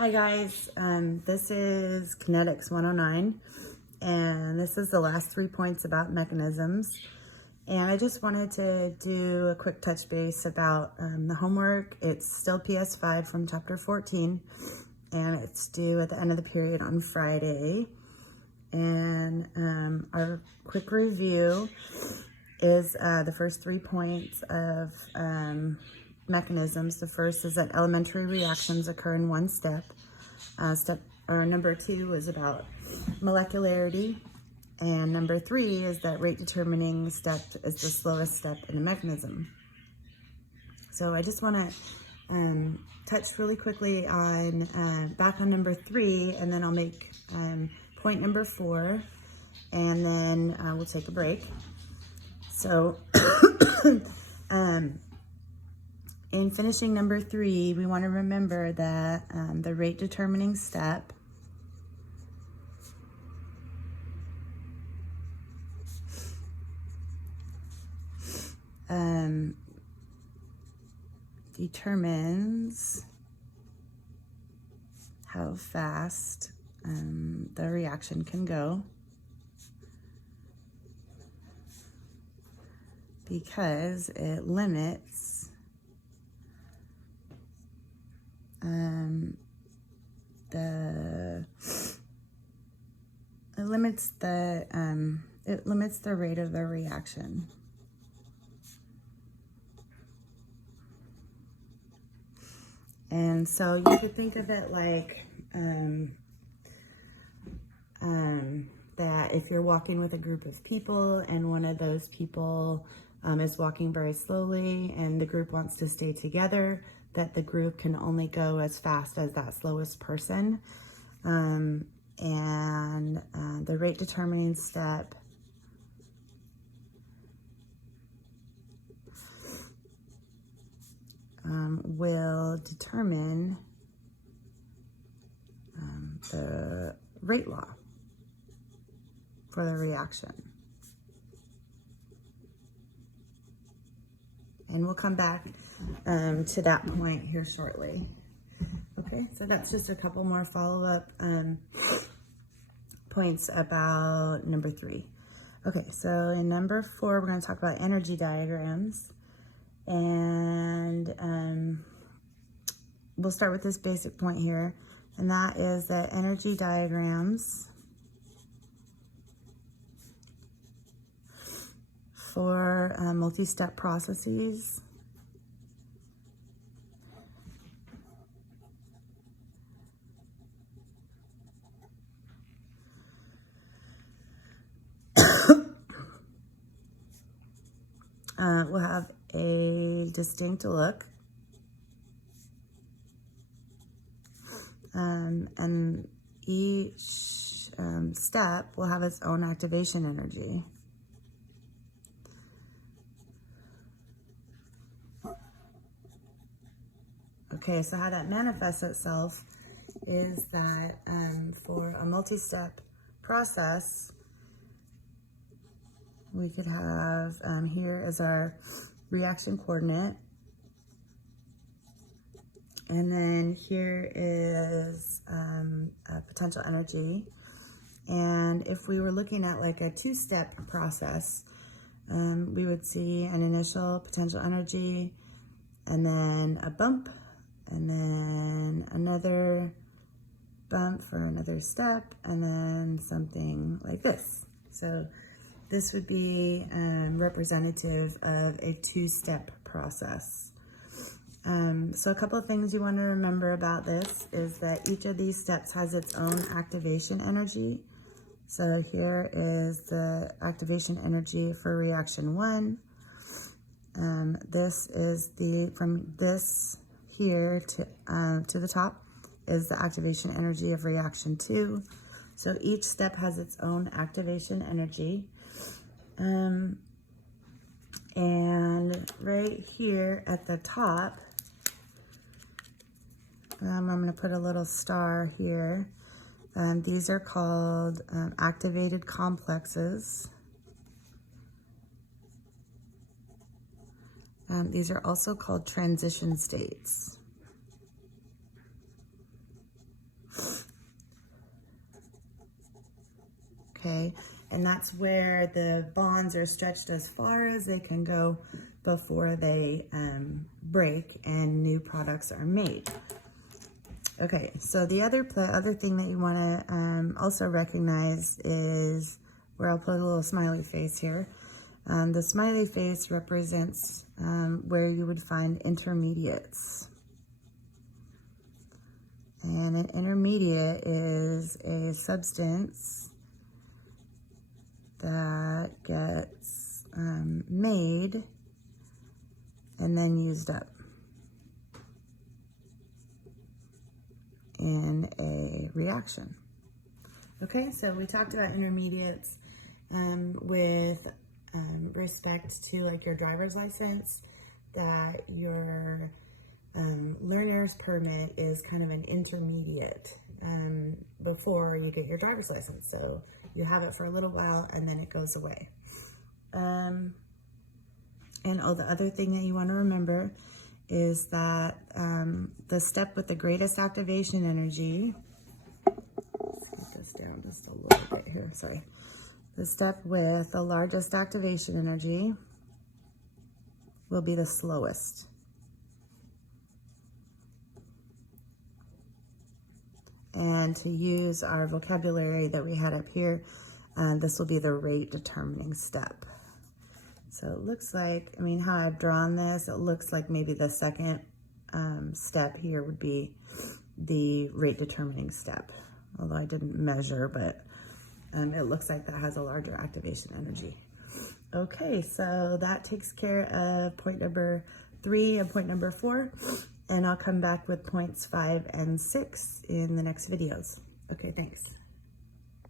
Hi guys, this is Kinetics 109, and this is the last 3 points about mechanisms. And I just wanted to do a quick touch base about the homework. It's still PS5 from chapter 14, and it's due at the end of the period on Friday. And our quick review is the first 3 points of mechanisms. The first is that elementary reactions occur in one step. Number 2 is about molecularity, and number 3 is that rate determining step is the slowest step in the mechanism. So I just want to touch really quickly on back on number 3, and then I'll make point number 4, and then we'll take a break. So in finishing number 3, we want to remember that the rate determining step determines how fast the reaction can go, because it limits it limits the rate of the reaction. And so you could think of it like that if you're walking with a group of people and one of those people is walking very slowly and the group wants to stay together, that the group can only go as fast as that slowest person. And the rate determining step will determine the rate law for the reaction. And we'll come back to that point here shortly. Okay, so that's just a couple more follow-up points about number 3. Okay, so in number 4, we're going to talk about energy diagrams. And we'll start with this basic point here, and that is that energy diagrams for multi-step processes will have a distinct look, and each step will have its own activation energy. Okay, so how that manifests itself is that for a multi-step process, we could have here is our reaction coordinate, and then here is a potential energy. And if we were looking at like a 2-step process, we would see an initial potential energy, and then a bump, and then another bump for another step, and then something like this. So this would be representative of a 2-step process. So a couple of things you want to remember about this is that each of these steps has its own activation energy. So here is the activation energy for reaction 1. This is from this here to the top is the activation energy of reaction 2. So each step has its own activation energy. And right here at the top, I'm going to put a little star here. These are called activated complexes. These are also called transition states. okay? And that's where the bonds are stretched as far as they can go before they break and new products are made. Okay, so the other thing that you want to also recognize is where I'll put a little smiley face here. The smiley face represents where you would find intermediates. And an intermediate is a substance that gets made and then used up in a reaction. Okay, so we talked about intermediates with respect to like your driver's license, that your learner's permit is kind of an intermediate before you get your driver's license. So you have it for a little while and then it goes away. And the other thing that you want to remember is that the step with the greatest activation energy, let's get this down just a little bit here, sorry. The step with the largest activation energy will be the slowest. And to use our vocabulary that we had up here, this will be the rate determining step. So it looks like, I mean, how I've drawn this, it looks like maybe the second step here would be the rate determining step. Although I didn't measure, but it looks like that has a larger activation energy. Okay, so that takes care of point number 3 and point number 4. And I'll come back with points 5 and 6 in the next videos. Okay, thanks.